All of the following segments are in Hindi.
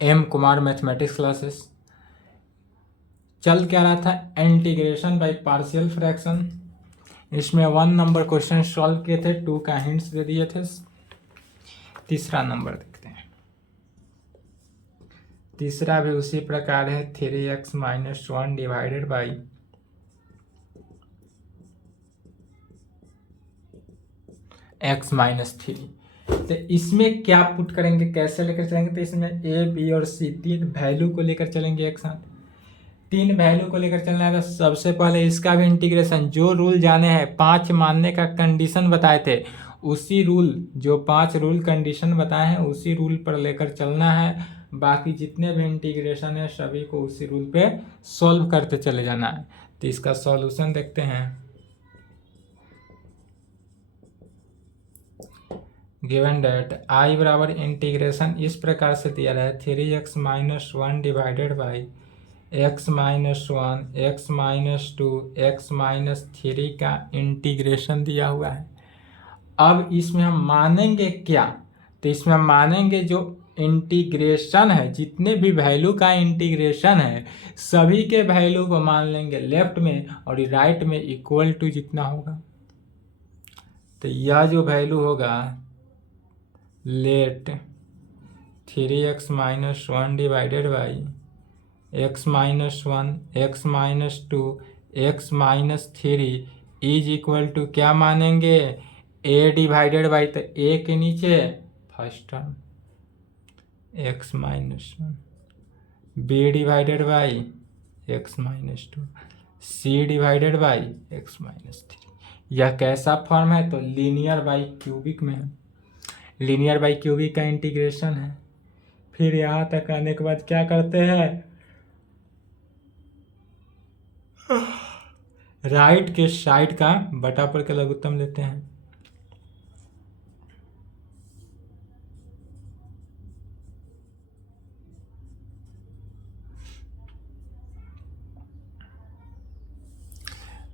M Kumar mathematics classes. चल क्या रहा था, इंटीग्रेशन बाय पार्शियल फ्रैक्शन। इसमें 1 नंबर क्वेश्चन सॉल्व किए थे, 2 का हिंट्स दे दिए थे। तीसरा नंबर देखते हैं। तीसरा भी उसी प्रकार है, 3x - 1 डिवाइडेड बाई x - 3। तो इसमें क्या पुट करेंगे, कैसे लेकर चलेंगे, तो इसमें a b और c तीन वैल्यू को लेकर चलेंगे एक साथ। तीन वैल्यू को लेकर चलना है तो सबसे पहले इसका भी इंटीग्रेशन, जो रूल जाने हैं 5 मानने का कंडीशन बताए थे, उसी रूल, जो 5 रूल कंडीशन बताए हैं उसी रूल पर लेकर चलना है। बाकी जितने भी इंटीग्रेशन है सभी को उसी रूल पे सॉल्व करते चले जाना है। तो इसका सॉल्यूशन देखते हैं। गिवन डेट आई बराबर इंटीग्रेशन इस प्रकार से दिया रहा है, 3x - 1 divided by x - 1 x - 2 x - 3 का इंटीग्रेशन दिया हुआ है। अब इसमें हम मानेंगे क्या, तो इसमें हम मानेंगे जो इंटीग्रेशन है, जितने भी वैल्यू का इंटीग्रेशन है सभी के वैल्यू को मान लेंगे लेफ्ट में और राइट में इक्वल टू जितना होगा। तो यह जो वैल्यू होगा, let 3x - 1 divided by x - 1 x - 2 x - 3 is equal to क्या मानेंगे, a डिवाइडेड बाई, तो a के नीचे first term x - 1, b divided by x - 2, c divided by x - 3। यह कैसा फॉर्म है, तो लीनियर बाई क्यूबिक में है, लीनियर बाई क्यूबिक का इंटीग्रेशन है। फिर यहाँ तक आने के बाद क्या करते हैं, राइट के साइड का बटा पर के लघुत्तम लेते हैं।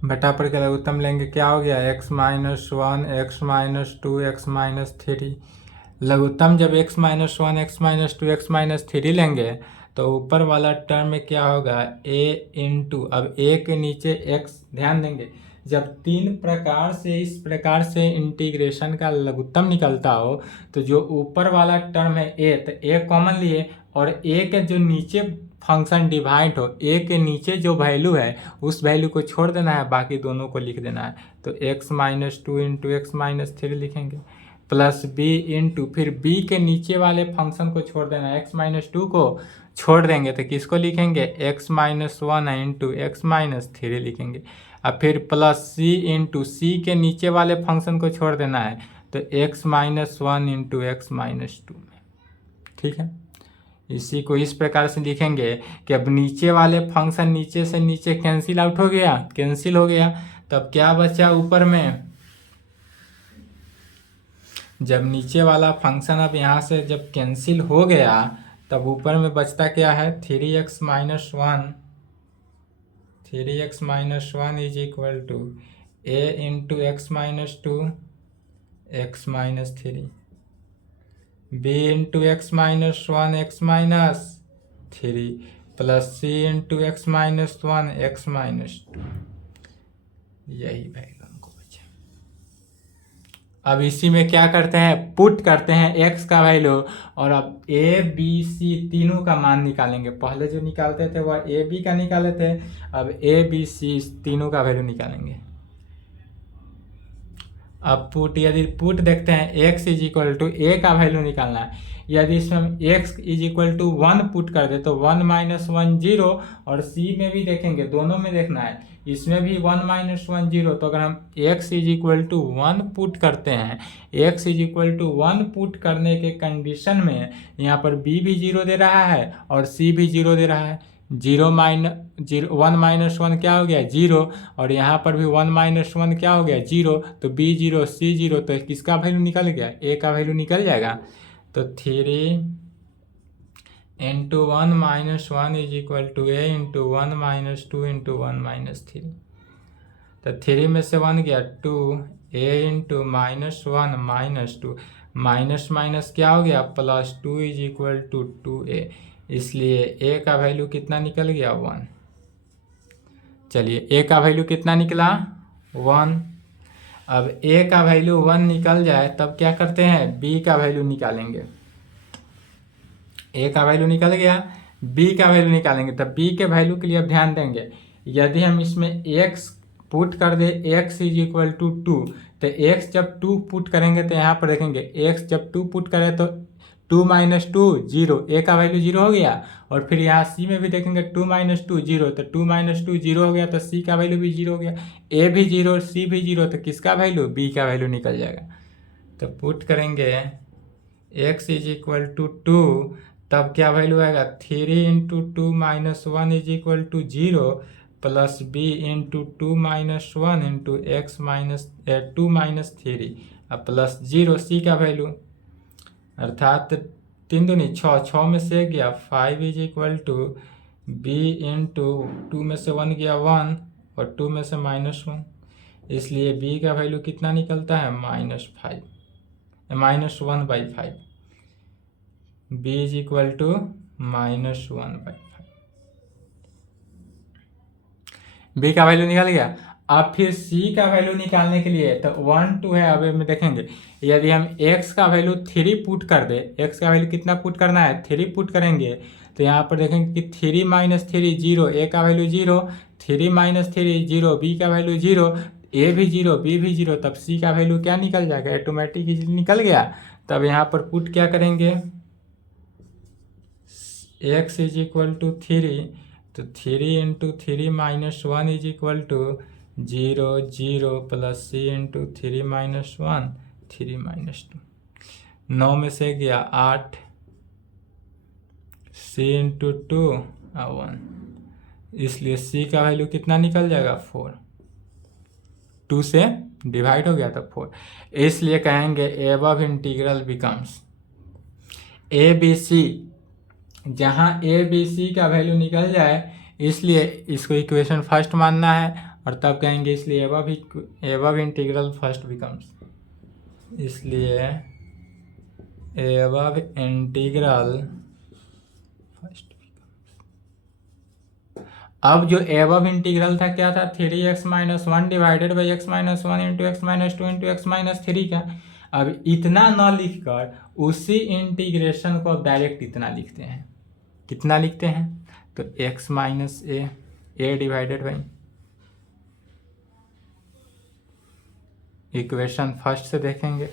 बटा पर के लघुत्तम लेंगे, क्या हो गया, x - 1 x - 2 x - 3। लघुत्तम जब x - 1 x - 2 x - 3 लेंगे तो ऊपर वाला टर्म में क्या होगा, a इंटू, अब a के नीचे x, ध्यान देंगे जब तीन प्रकार से इस प्रकार से इंटीग्रेशन का लघुत्तम निकलता हो तो जो ऊपर वाला टर्म है a, तो a कॉमन लिए और a के जो नीचे फंक्शन डिवाइड हो, a के नीचे जो वैल्यू है उस वैल्यू को छोड़ देना है, बाकी दोनों को लिख देना है। तो x - 2 इंटू x - 3 लिखेंगे, प्लस b इंटू, फिर b के नीचे वाले फंक्शन को छोड़ देना है, x - 2 को छोड़ देंगे तो किसको लिखेंगे, x - 1 इंटू x - 3 लिखेंगे। अब फिर प्लस c इंटू, c के नीचे वाले फंक्शन को छोड़ देना है तो x - 1 इंटू x - 2 में, ठीक है। इसी को इस प्रकार से लिखेंगे कि अब नीचे वाले फंक्शन नीचे से नीचे कैंसिल आउट हो गया, कैंसिल हो गया, तब क्या बचा ऊपर में, जब नीचे वाला फंक्शन अब यहाँ से जब कैंसिल हो गया तब ऊपर में बचता क्या है, 3x - 1 is equal to a into x - 2 x - 3, b into x - 1 x - 3 plus c into x - 1 x - 2। यही वैल्यू हमको बचा। अब इसी में क्या करते हैं, पुट करते हैं x का वैल्यू और अब a b c तीनों का मान निकालेंगे। पहले जो निकालते थे वह a b का निकाले थे, अब a b c तीनों का वैल्यू निकालेंगे। अब पुट, यदि पुट देखते हैं x is equal to a का वैल्यू निकालना है, यदि इसमें हम x is equal to 1 put कर दे तो 1 - 1 0, और c में भी देखेंगे, दोनों में देखना है, इसमें भी 1 - 1 0। तो अगर हम x is equal to 1 put करते हैं, x is equal to 1 put करने के कंडीशन में यहाँ पर b भी 0 दे रहा है और c भी 0 दे रहा है, 1 - 1 क्या हो गया, 0, और यहाँ पर भी 1 - 1 क्या हो गया, 0, तो b 0 c 0, तो किसका वैल्यू निकल गया, a का वैल्यू निकल जाएगा। तो 3 into 1 - 1 is equal to a into 1 - 2 into 1 - 3, तो 3 में से 1 गया 2, a इंटू -1 - 2, माइनस माइनस क्या हो गया, +2 इज इक्वल टू 2a, इसलिए ए का वैल्यू कितना निकल गया 1। चलिए ए का वैल्यू कितना निकला 1। अब ए का वैल्यू 1 निकल जाए तब क्या करते हैं बी का वैल्यू निकालेंगे। ए का वैल्यू निकल गया, बी का वैल्यू निकालेंगे। तब बी के वैल्यू के लिए अब ध्यान देंगे, यदि हम इसमें x पुट कर दे x इज इक्वल टू 2, तो x जब 2 पुट करेंगे तो यहाँ पर देखेंगे x जब 2 पुट करें तो 2 माइनस 2 0, ए का वैल्यू 0 हो गया। और फिर यहाँ सी में भी देखेंगे 2 माइनस 2 0, तो 2 माइनस 2 0 हो गया, तो सी का वैल्यू भी 0 हो गया। ए भी 0 सी भी 0, तो किसका वैल्यू बी का वैल्यू निकल जाएगा। तो पुट करेंगे x इज इक्वल टू 2, तब क्या वैल्यू आएगा 3 into 2 minus 1 is equal to 0 plus b into 2 minus 1 into x minus 2 minus 3 अब प्लस 0 सी का वैल्यू, अर्थात 3 दूनी 6, 6 में से गया 5 is equal to b into 2 में से 1 गया 1 और 2 में से माइनस 1, इसलिए बी का वैल्यू कितना निकलता है -1/5। B is equal to -1/5। B का वैल्यू निकल गया। अब फिर सी का वैल्यू निकालने के लिए तो 1 2 है, अब में देखेंगे यदि हम x का वैल्यू 3 पुट कर दे, x का वैल्यू कितना पुट करना है 3 पुट करेंगे, तो यहाँ पर देखेंगे कि 3 माइनस 3 0, ए का वैल्यू 0, 3 माइनस 3 0, बी का वैल्यू 0, ए भी 0 बी भी 0, तब सी का वैल्यू क्या निकल जाएगा ऑटोमेटिक निकल गया। तब यहाँ पर पुट क्या करेंगे x इज इक्वल टू 3, तो 3 into 3 minus 1 is equal to 0 0 plus c into 3 minus 1 3 minus 2, 9 में से गया 8, सी इंटू 2 1, इसलिए सी का वैल्यू कितना निकल जाएगा 4, 2 से डिवाइड हो गया था 4, इसलिए कहेंगे above integral becomes a b c. जहाँ ए बी सी का वैल्यू निकल जाए इसलिए इसको इक्वेशन फर्स्ट मानना है, और तब कहेंगे इसलिए एबव इंटीग्रल फर्स्ट बिकम्स, इसलिए एबव इंटीग्रल फर्स्ट। अब जो एबव इंटीग्रल था क्या था 3x minus 1 divided by x minus 1 into x minus 2 into x minus 3 का। अब इतना न लिखकर उसी इंटीग्रेशन को अब डायरेक्ट इतना लिखते हैं, कितना लिखते हैं तो x minus A divided by equation first से देखेंगे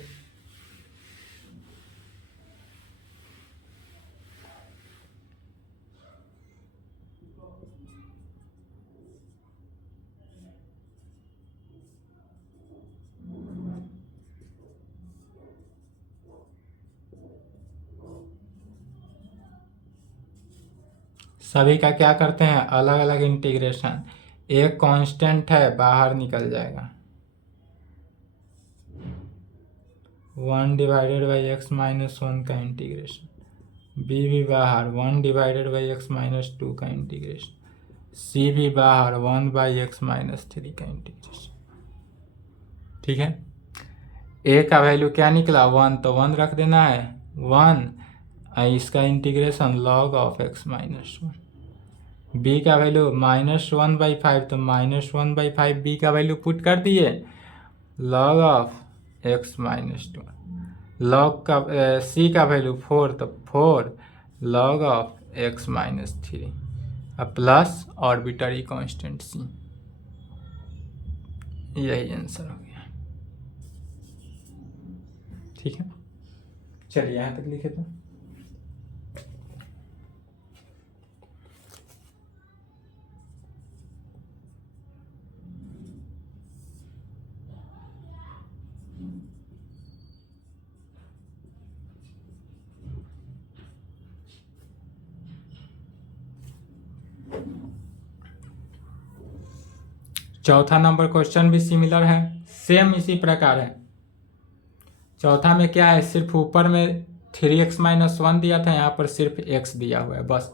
सभी का क्या करते हैं अलग अलग इंटीग्रेशन, एक कांस्टेंट है बाहर निकल जाएगा 1 डिवाइडेड बाई एक्स माइनस 1 का इंटीग्रेशन, बी भी बाहर 1 डिवाइडेड बाई एक्स माइनस 2 का इंटीग्रेशन, सी भी बाहर 1 बाई एक्स माइनस 3 का इंटीग्रेशन। ठीक है, ए का वैल्यू क्या निकला 1, तो 1 रख देना है 1, इसका integration log of x minus 1। B का वैल्यू -1/5, तो -1/5 बी का वैल्यू पुट कर दिए, log of x minus 2, log का सी का वैल्यू 4, तो 4 log ऑफ एक्स माइनस 3 अब प्लस ऑर्बिटरी कांस्टेंट सी। यही आंसर हो गया। ठीक है, चलिए यहाँ तक लिखे तो चौथा नंबर क्वेश्चन भी सिमिलर है, सेम इसी प्रकार है। चौथा में क्या है, सिर्फ ऊपर में 3x माइनस 1 दिया था, यहाँ पर सिर्फ x दिया हुआ है, बस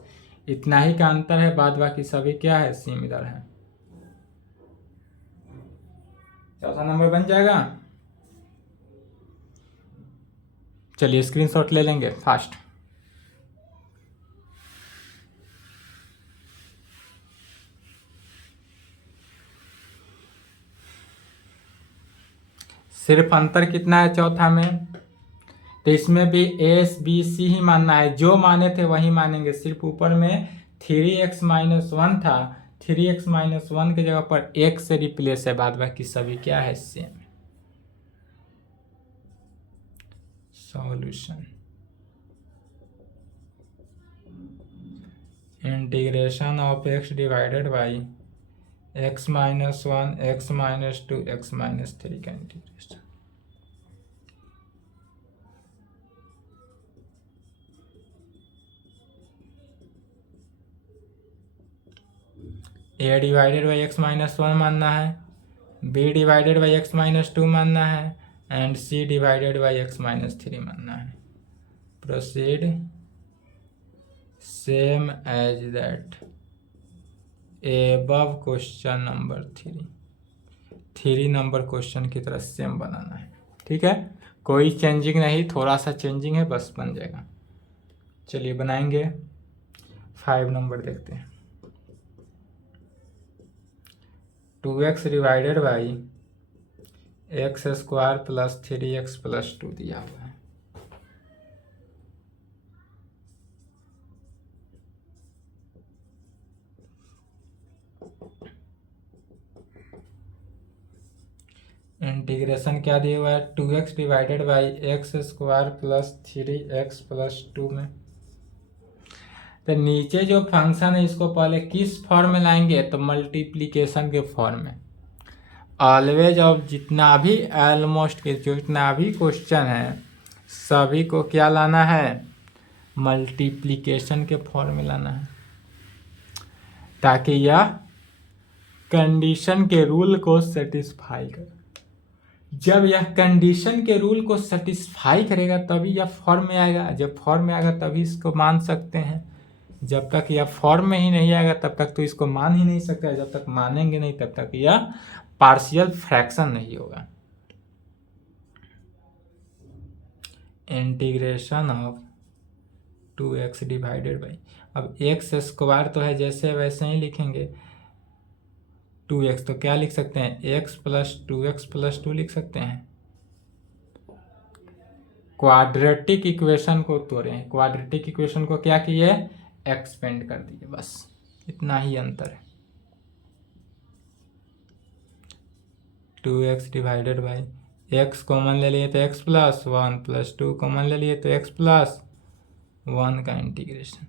इतना ही का अंतर है, बाद बाकी सभी क्या है सिमिलर है। चौथा नंबर बन जाएगा। चलिए स्क्रीनशॉट ले लेंगे फास्ट। सिर्फ अंतर कितना है चौथा में, तो इसमें भी A, B, C ही मानना है, जो माने थे वही मानेंगे। सिर्फ ऊपर में 3x-1 था, 3x-1 की जगह पर x से रिप्लेस है, बाद बाकी सभी क्या है same. Solution integration of x divided by x-1, x-2, x-3 का integration. a divided by x-1 मानना है, b डिवाइडेड बाई x-2 मानना है, and c divided by x-3 मानना है। Proceed same as that above question number 3 number question की तरह सेम बनाना है। ठीक है, कोई चेंजिंग नहीं, थोड़ा सा चेंजिंग है, बस बन जाएगा। चलिए बनाएंगे। 5 नंबर देखते हैं। 2x divided by x² plus 3x plus 2 दिया हुआ है। इंटीग्रेशन क्या दिया हुआ है, 2x divided by x² plus 3x plus 2 में। तो नीचे जो फंक्शन है इसको पहले किस फॉर्म में लाएंगे, तो मल्टीप्लिकेशन के फॉर्म में। ऑलवेज ऑफ जितना भी ऑलमोस्ट के जितना भी क्वेश्चन है सभी को क्या लाना है, मल्टीप्लिकेशन के फॉर्म में लाना है, ताकि यह कंडीशन के रूल को सेटिस्फाई करे। जब यह कंडीशन के रूल को सेटिस्फाई करेगा तभी यह फॉर्म में आएगा, जब फॉर्म में आएगा तभी इसको मान सकते हैं। जब तक यह फॉर्म में ही नहीं आएगा तब तक तो इसको मान ही नहीं सकता, जब तक मानेंगे नहीं तब तक यह पार्शियल फ्रैक्शन नहीं होगा। Integration of 2x divided by, अब x² तो है जैसे वैसे ही लिखेंगे, 2x तो क्या लिख सकते हैं, x प्लस 2x प्लस 2 लिख सकते हैं। क्वाड्रेटिक इक्वेशन को तोड़े, क्वाड्रेटिक इक्वेशन को क्या किए, एक्सपेंड कर दिए, बस इतना ही अंतर है। 2x divided by x common ले लिए तो x प्लस 1 प्लस 2 कॉमन ले लिए तो x प्लस 1 का integration.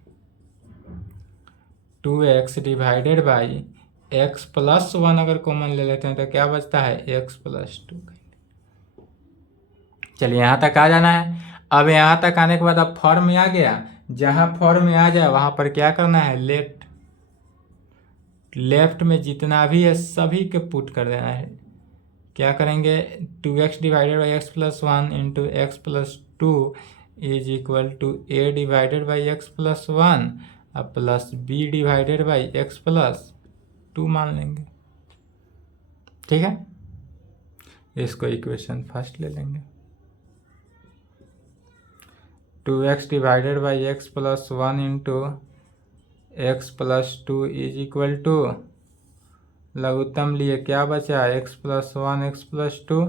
2x divided by x plus 1 अगर कॉमन ले लेते हैं तो क्या बचता है, x प्लस 2 का। चलिए यहाँ तक आ जाना है। अब यहाँ तक आने के बाद अब फॉर्म में आ गया, जहाँ फॉर्म में आ जाए वहाँ पर क्या करना है, लेफ्ट में जितना भी है सभी के पुट कर देना है। क्या करेंगे, 2x divided by x plus 1 into x plus 2 is equal to a divided by x plus 1 अब plus b divided by x plus 2 मान लेंगे। ठीक है, इसको इक्वेशन फर्स्ट ले लेंगे। 2x divided by x plus 1 into x plus 2 is equal to, लघुत्तम लिए क्या बचा, x plus 1 x plus 2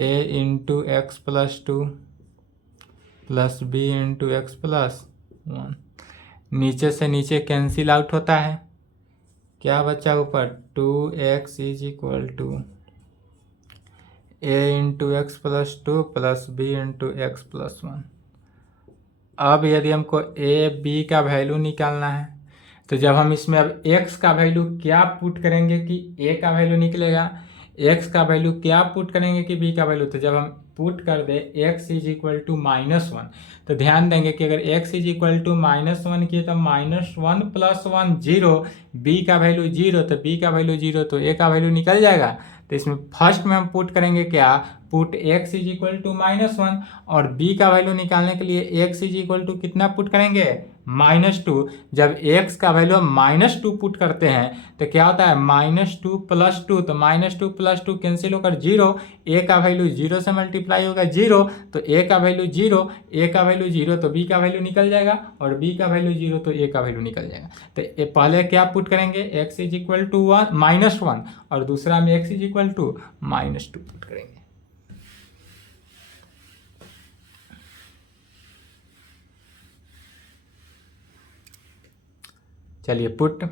a into x plus 2 plus b into x plus 1। नीचे से नीचे कैंसिल आउट होता है, क्या बचा ऊपर, 2x is equal to a into x plus 2 plus b into x plus 1। अब यदि हमको a b का वैल्यू निकालना है तो जब हम इसमें अब x का वैल्यू क्या पुट करेंगे कि a का वैल्यू निकलेगा, x का वैल्यू क्या पुट करेंगे कि b का वैल्यू, तो जब हम पुट कर दे x इज इक्वल टू -1 तो ध्यान देंगे कि अगर x इज इक्वल टू -1 किए तो -1 प्लस 1 0, b का वैल्यू 0 तो b का वैल्यू 0 तो a का वैल्यू निकल जाएगा। तो इसमें फर्स्ट में हम पुट करेंगे क्या, put x is equal to -1 और b का वैल्यू निकालने के लिए x इज इक्वल टू कितना पुट करेंगे -2। जब x का वैल्यू -2 पुट करते हैं तो क्या होता है -2 + 2, तो -2 + 2 कैंसिल होकर 0, a का वैल्यू 0 से मल्टीप्लाई होगा 0, तो a का वैल्यू 0, a का वैल्यू 0 तो b का वैल्यू निकल जाएगा और b का वैल्यू 0 तो a का वैल्यू निकल जाएगा। तो पहले क्या पुट करेंगे x इज इक्वल टू -1 और दूसरा में x is equal to -2 put करेंगे। चलिए put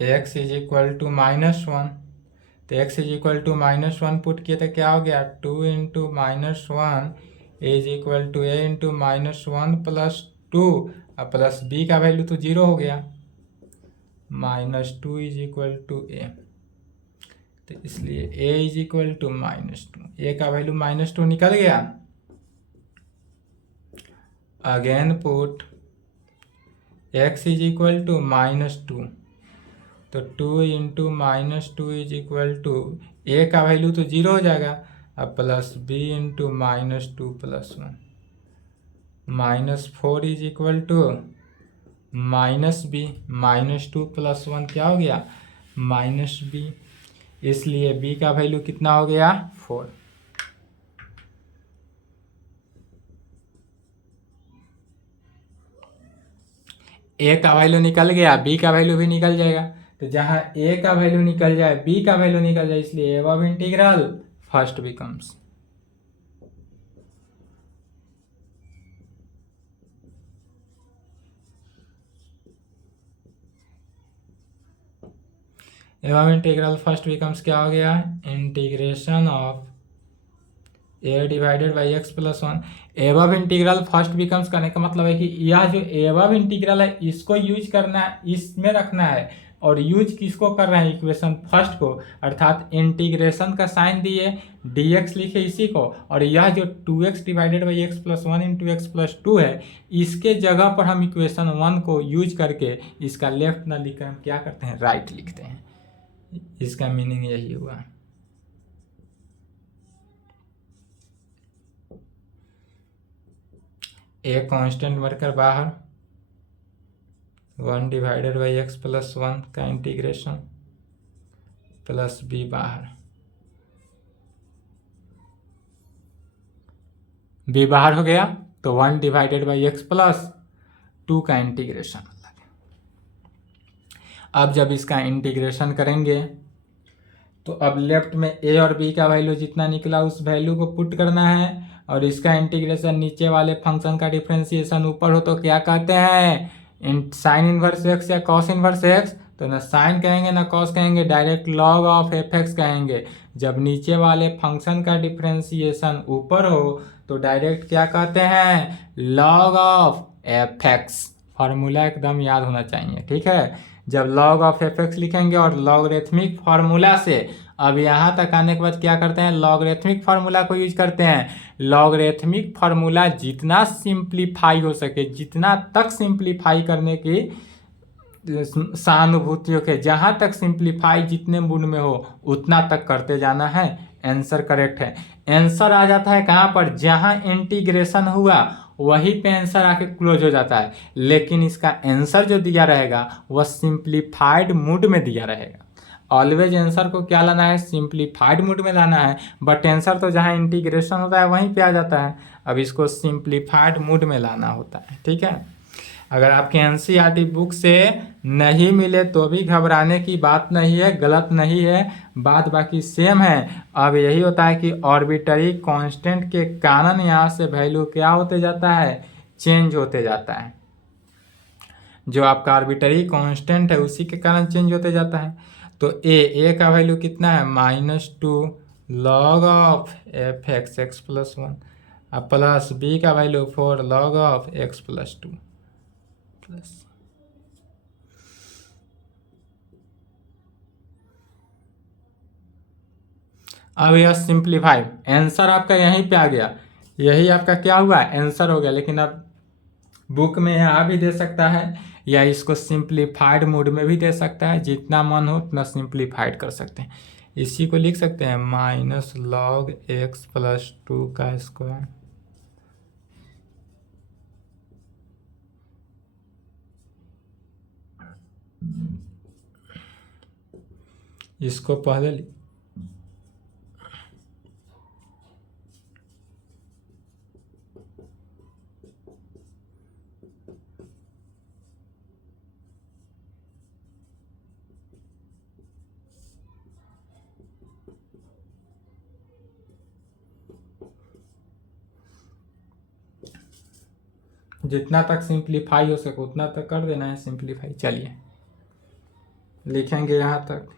x is equal to -1, तो x is equal to -1 put किए तो क्या हो गया 2 into -1 is equal to a into -1 + 2 और प्लस b का वैल्यू तो 0 हो गया, -2 इज इक्वल टू a, तो इसलिए a is equal to -2, a का वैल्यू -2 निकल गया। Again put x is equal to -2, तो 2 into -2 is equal to a का वैल्यू तो 0 हो जाएगा अब plus b into -2 + 1, -4 is equal to -b, -2 + 1 क्या हो गया -b, इसलिए b का वैल्यू कितना हो गया 4। a का वैल्यू निकल गया, b का वैल्यू भी निकल जाएगा, तो जहाँ a का वैल्यू निकल जाए b का वैल्यू निकल जाए, इसलिए एबव इंटीग्रल फर्स्ट बिकम्स क्या हो गया integration of a divided by x + 1। Above integral first becomes करने का मतलब है कि यह जो एबव इंटीग्रल है इसको यूज करना है, इसमें रखना है, और यूज किसको कर रहे हैं इक्वेशन फर्स्ट को, अर्थात इंटीग्रेशन का साइन दिए dx लिखे इसी को, और यह जो 2x divided by x + 1 into x + 2 है इसके जगह पर हम इक्वेशन 1 को यूज करके इसका लेफ्ट ना लिखकर हम क्या करते हैं राइट लिखते हैं। इसका मीनिंग यही हुआ। ए कांस्टेंट बनकर बाहर 1 डिवाइडेड बाई x + 1 का इंटीग्रेशन प्लस b बाहर, b बाहर हो गया तो 1 डिवाइडेड बाई x + 2 का इंटीग्रेशन। अब जब इसका इंटीग्रेशन करेंगे तो अब लेफ्ट में a और b का वैल्यू जितना निकला उस वैल्यू को पुट करना है, और इसका इंटीग्रेशन नीचे वाले फंक्शन का डिफरेंशिएशन ऊपर हो तो क्या कहते हैं साइन इनवर्स x या कॉस इनवर्स x, तो ना साइन कहेंगे ना कॉस कहेंगे, डायरेक्ट log ऑफ fx कहेंगे। जब नीचे वाले फंक्शन का डिफरेंशिएशन ऊपर हो तो डायरेक्ट क्या कहते हैं log ऑफ fx। फार्मूला एकदम याद होना चाहिए, ठीक है। जब log ऑफ fx लिखेंगे और लॉगरिथमिक फार्मूला से, अब यहाँ तक आने के बाद क्या करते हैं लॉगरिथमिक फार्मूला को यूज करते हैं। लॉगरिथमिक फार्मूला जितना सिंप्लीफाई हो सके, जितना तक सिंप्लीफाई करने की सहानुभूति के, जहाँ तक सिंप्लीफाई जितने मूड में हो उतना तक करते जाना है। आंसर करेक्ट है। आंसर आ जाता है कहाँ पर, जहाँ इंटीग्रेशन हुआ वहीं पे आंसर आके क्लोज हो जाता है, लेकिन इसका आंसर जो दिया रहेगा वह सिंप्लीफाइड मूड में दिया रहेगा। ऑलवेज आंसर को क्या लाना है सिंप्लीफाइड मूड में लाना है, बट आंसर तो जहाँ इंटीग्रेशन होता है वहीं पे आ जाता है। अब इसको सिंप्लीफाइड मूड में लाना होता है, ठीक है। अगर आपके एनसीईआरटी बुक से नहीं मिले तो भी घबराने की बात नहीं है, गलत नहीं है, बात बाकी सेम है। अब यही होता है कि ऑर्बिटरी कांस्टेंट के कारण यहाँ से वैल्यू क्या होते जाता है चेंज होते जाता है। जो आपका आर्बिट्ररी कांस्टेंट है उसी के कारण चेंज होते जाता है। तो ए का वैल्यू कितना है -2 log ऑफ fx x + 1 और प्लस बी का value 4 log of x + 2 plus अब यह सिंप्लीफाई आंसर आपका यहीं पे आ गया, यही आपका क्या हुआ आंसर हो गया। लेकिन अब बुक में यहाँ भी दे सकता है या इसको सिंप्लीफाइड मोड में भी दे सकता है, जितना मन हो उतना सिंप्लीफाइड कर सकते हैं। इसी को लिख सकते हैं माइनस लॉग एक्स प्लस 2 का स्क्वायर। इसको पहले जितना तक सिंप्लीफाई हो सके उतना तक कर देना है सिंप्लीफाई। चलिए लिखेंगे यहाँ तक।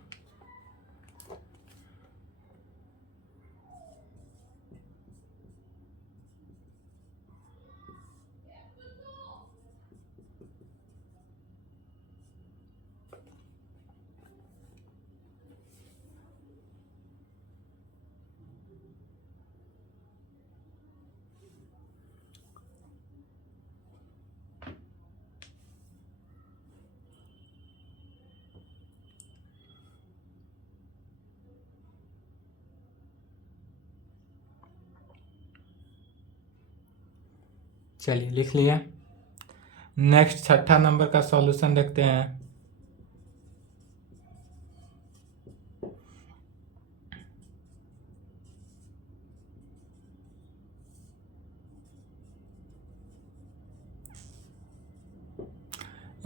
चलिए लिख लिया। नेक्स्ट छठा नंबर का सॉल्यूशन देखते हैं।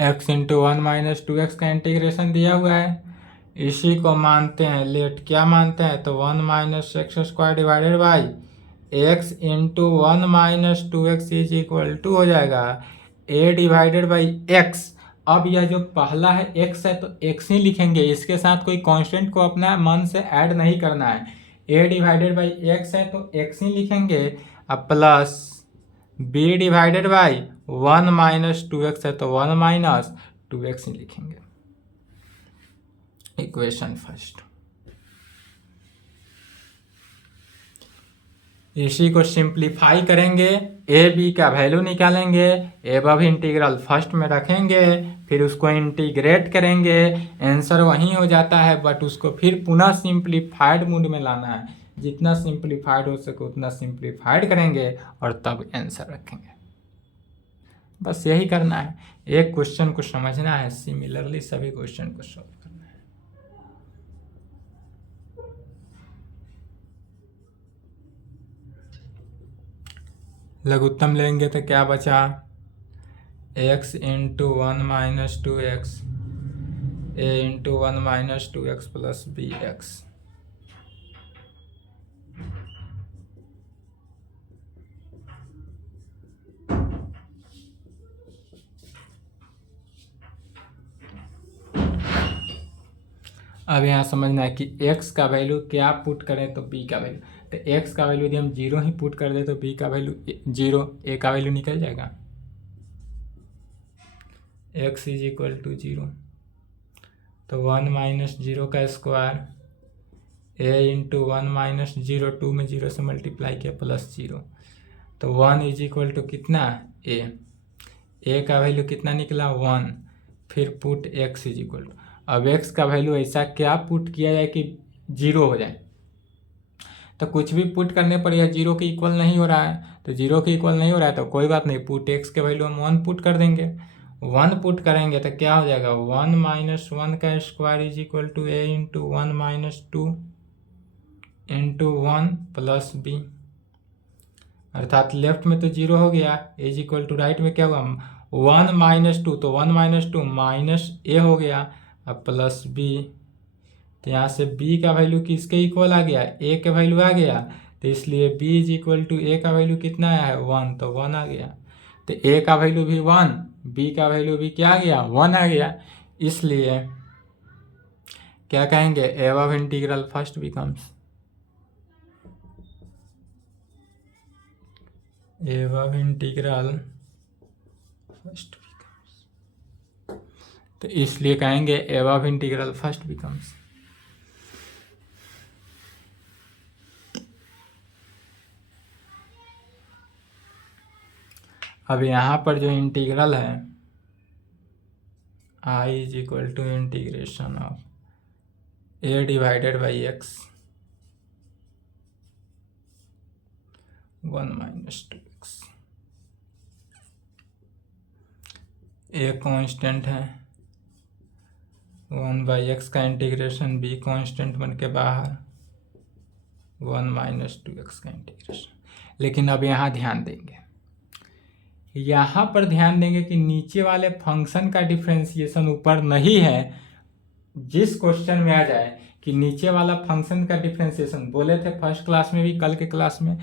x इंटू 1 माइनस 2x का इंटीग्रेशन दिया हुआ है, इसी को मानते हैं लेट। क्या मानते हैं? तो 1 minus x square divided by x into 1 minus 2x is equal to हो जाएगा a डिवाइडेड बाई एक्स। अब यह जो पहला है x है तो x ही लिखेंगे, इसके साथ कोई कांस्टेंट को अपना मन से ऐड नहीं करना है। a डिवाइडेड बाई एक्स है तो x ही लिखेंगे, अब plus b divided by 1 minus 2x है तो 1 माइनस 2x ही लिखेंगे। Equation first. इसी को सिंप्लीफाई करेंगे, ए बी का वैल्यू निकालेंगे, एबव इंटीग्रल फर्स्ट में रखेंगे, फिर उसको इंटीग्रेट करेंगे, आंसर वहीं हो जाता है, बट उसको फिर पुनः सिंप्लीफाइड मोड में लाना है। जितना सिंप्लीफाइड हो सके उतना सिंप्लीफाइड करेंगे और तब आंसर रखेंगे। बस यही करना है, एक क्वेश्चन को समझना है, सिमिलरली सभी क्वेश्चन को सॉल्व करना है। लघुत्तम लेंगे तो क्या बचा? x into 1 minus 2x a into 1 minus 2x plus bx। अब यहाँ समझना है कि x का वैल्यू क्या पुट करें तो b का वैल्यू, तो x का वैल्यू यदि हम 0 ही पुट कर दे तो b का वैल्यू 0, a का वैल्यू निकल जाएगा। x इज इक्वल टू 0, तो 1 माइनस 0 का स्क्वायर a इंटू 1 माइनस 0, 2 में 0 से मल्टीप्लाई किया प्लस 0, तो 1 इज इक्वल टू कितना? a का वैल्यू कितना निकला? 1, फिर put x is equal to, अब x का वैल्यू ऐसा क्या पुट किया जाए कि 0 हो जाए। तो कुछ भी पुट करने पर यह 0 के इक्वल नहीं हो रहा है, तो 0 के इक्वल नहीं हो रहा है तो कोई बात नहीं, पुट x के वैल्यू हम 1 पुट कर देंगे। 1 पुट करेंगे तो क्या हो जाएगा? 1 माइनस 1 का square is equal to a into 1 minus 2 into 1 plus b, अर्थात लेफ्ट में तो 0 हो गया, इज इक्वल टू राइट में क्या हुआ? 1 माइनस 2, तो 1 माइनस 2 माइनस a हो गया, अब प्लस b, तो यहाँ से b का वैल्यू किसके इक्वल आ गया? a के वैल्यू आ गया, तो इसलिए b is equal to a का वैल्यू कितना आया है? 1, तो 1 आ गया, तो a का वैल्यू भी 1, b का वैल्यू भी क्या आ गया? 1 आ गया। इसलिए क्या कहेंगे? Above integral first becomes, above integral first becomes, तो इसलिए कहेंगे एबव इंटीग्रल फर्स्ट बिकम्स। अब यहाँ पर जो इंटीग्रल है i is equal to integration of a divided by x 1 minus 2x। a constant है, 1 बाई एक्स का इंटीग्रेशन, b कांस्टेंट बन के बाहर 1 माइनस 2x का इंटीग्रेशन। लेकिन अब यहाँ ध्यान देंगे, यहाँ पर ध्यान देंगे कि नीचे वाले फंक्शन का डिफरेंशिएशन ऊपर नहीं है। जिस क्वेश्चन में आ जाए कि नीचे वाला फंक्शन का डिफरेंशिएशन, बोले थे फर्स्ट क्लास में भी, कल के क्लास में,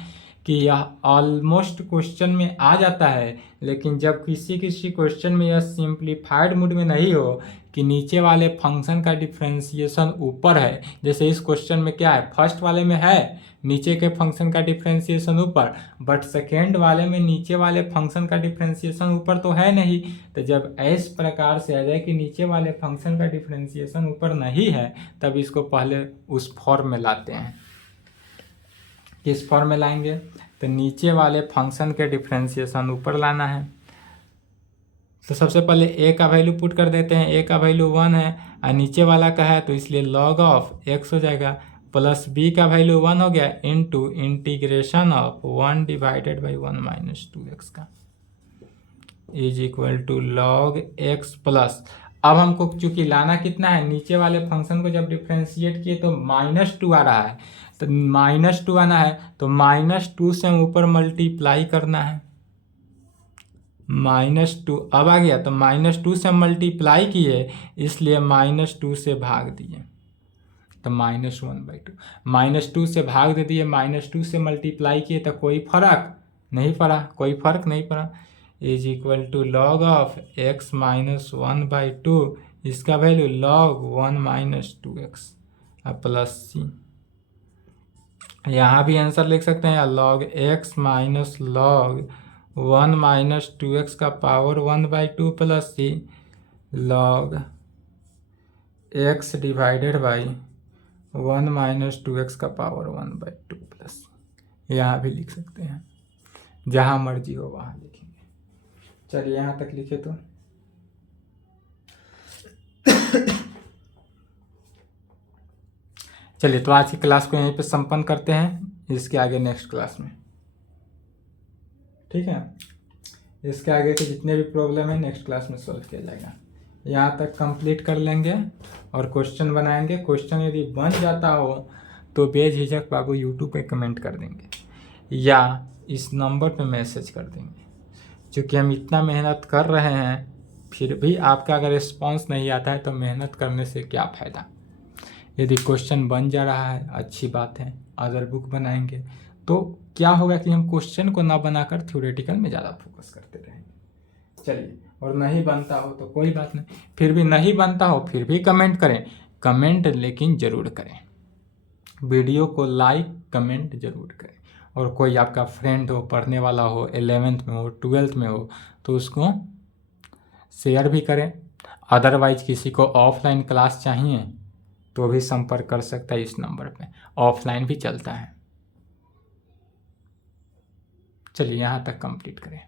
कि यह ऑलमोस्ट क्वेश्चन में आ जाता है, लेकिन जब किसी किसी क्वेश्चन में यह सिंप्लीफाइड मोड में नहीं हो कि नीचे वाले फंक्शन का डिफरेंशिएशन ऊपर है। जैसे इस क्वेश्चन में क्या है, फर्स्ट वाले में है नीचे के फंक्शन का डिफरेंशिएशन ऊपर, बट सेकेंड वाले में नीचे वाले फंक्शन का डिफरेंशिएशन ऊपर तो है नहीं। तो जब इस प्रकार से आ जाए कि नीचे वाले फंक्शन का डिफरेंशिएशन ऊपर नहीं है, तब इसको पहले उस फॉर्म में लाते हैं। किस फॉर्म में लाएंगे, तो नीचे वाले फंक्शन के डिफरेंशिएशन ऊपर लाना है। तो सबसे पहले a का वैल्यू पुट कर देते हैं, a का वैल्यू 1 है और नीचे वाला का है, तो इसलिए log ऑफ x हो जाएगा, प्लस b का वैल्यू 1 हो गया into integration of 1 divided by 1 minus 2x का is equal to log x plus, अब हमको चूंकि लाना कितना है, नीचे वाले फंक्शन को जब डिफ्रेंशिएट किए तो -2 आ रहा है, तो -2 आना है तो -2 से हम ऊपर मल्टीप्लाई करना है। -2 अब आ गया, तो -2 से हम मल्टीप्लाई किए, इसलिए -2 से भाग दिए, तो -1/2 -2 से भाग दे दिए, -2 से मल्टीप्लाई किए, तो कोई फर्क नहीं पड़ा। Is equal to log of x minus 1/2, इसका वैल्यू log 1 minus 2x plus c। यहाँ भी आंसर लिख सकते हैं, log x minus log 1 minus 2x का power 1/2 plus c log x divided by 1 minus 2x का पावर 1/2 प्लस c। यहाँ भी लिख सकते हैं, जहाँ मर्जी हो वहाँ लिखेंगे। चलिए यहाँ तक लिखे तो चलिए, तो आज की क्लास को यहीं पे संपन्न करते हैं, इसके आगे नेक्स्ट क्लास में, ठीक है। इसके आगे के जितने भी प्रॉब्लम है नेक्स्ट क्लास में सॉल्व किया जाएगा। यहाँ तक कंप्लीट कर लेंगे और क्वेश्चन बनाएंगे। क्वेश्चन यदि बन जाता हो तो बेझिझक बाबू यूट्यूब पे कमेंट कर देंगे या इस नंबर पे मैसेज कर देंगे। क्योंकि हम इतना मेहनत कर रहे हैं, फिर भी आपका अगर रिस्पॉन्स नहीं आता है तो मेहनत करने से क्या फ़ायदा। यदि क्वेश्चन बन जा रहा है अच्छी बात है, अदर बुक बनाएंगे तो क्या होगा कि हम क्वेश्चन को ना बनाकर थ्योरेटिकल में ज़्यादा फोकस करते रहेंगे। चलिए, और नहीं बनता हो तो कोई बात नहीं, फिर भी नहीं बनता हो फिर भी कमेंट करें, कमेंट लेकिन ज़रूर करें, वीडियो को लाइक कमेंट ज़रूर करें। और कोई आपका फ्रेंड हो, पढ़ने वाला हो, 11th में हो, 12th में हो, तो उसको शेयर भी करें। अदरवाइज किसी को ऑफलाइन क्लास चाहिए तो भी संपर्क कर सकता है इस नंबर पे, ऑफलाइन भी चलता है। चलिए यहाँ तक कंप्लीट करें।